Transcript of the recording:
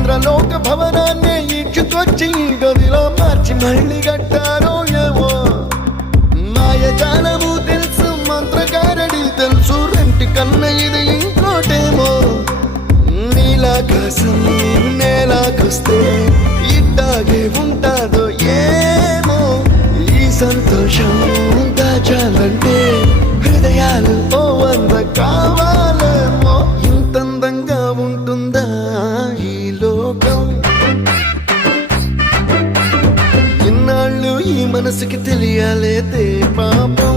ఇంద్రలోక భవనాన్ని ఈడ్చుకొచ్చి గదిలో మార్చి మళ్ళీ కట్టారో ఏమో మాయజాలము తెలుసు మంత్రగారడి తెలుసు రెంటి కన్న ఇది ఇంకోటేమో నీలాకాశం నేలాకొస్తే ఇట్టాగే ఉంటాదో ఏమో ఈ సంతోషం దాచాలంటే హృదయాలు ఓ వంద కావాలేమో ఇంతందంగా ఉంటుందా ఈ లోకం ఇన్నాళ్ళు ఈ మనసుకి తెలియాలేదే పాపం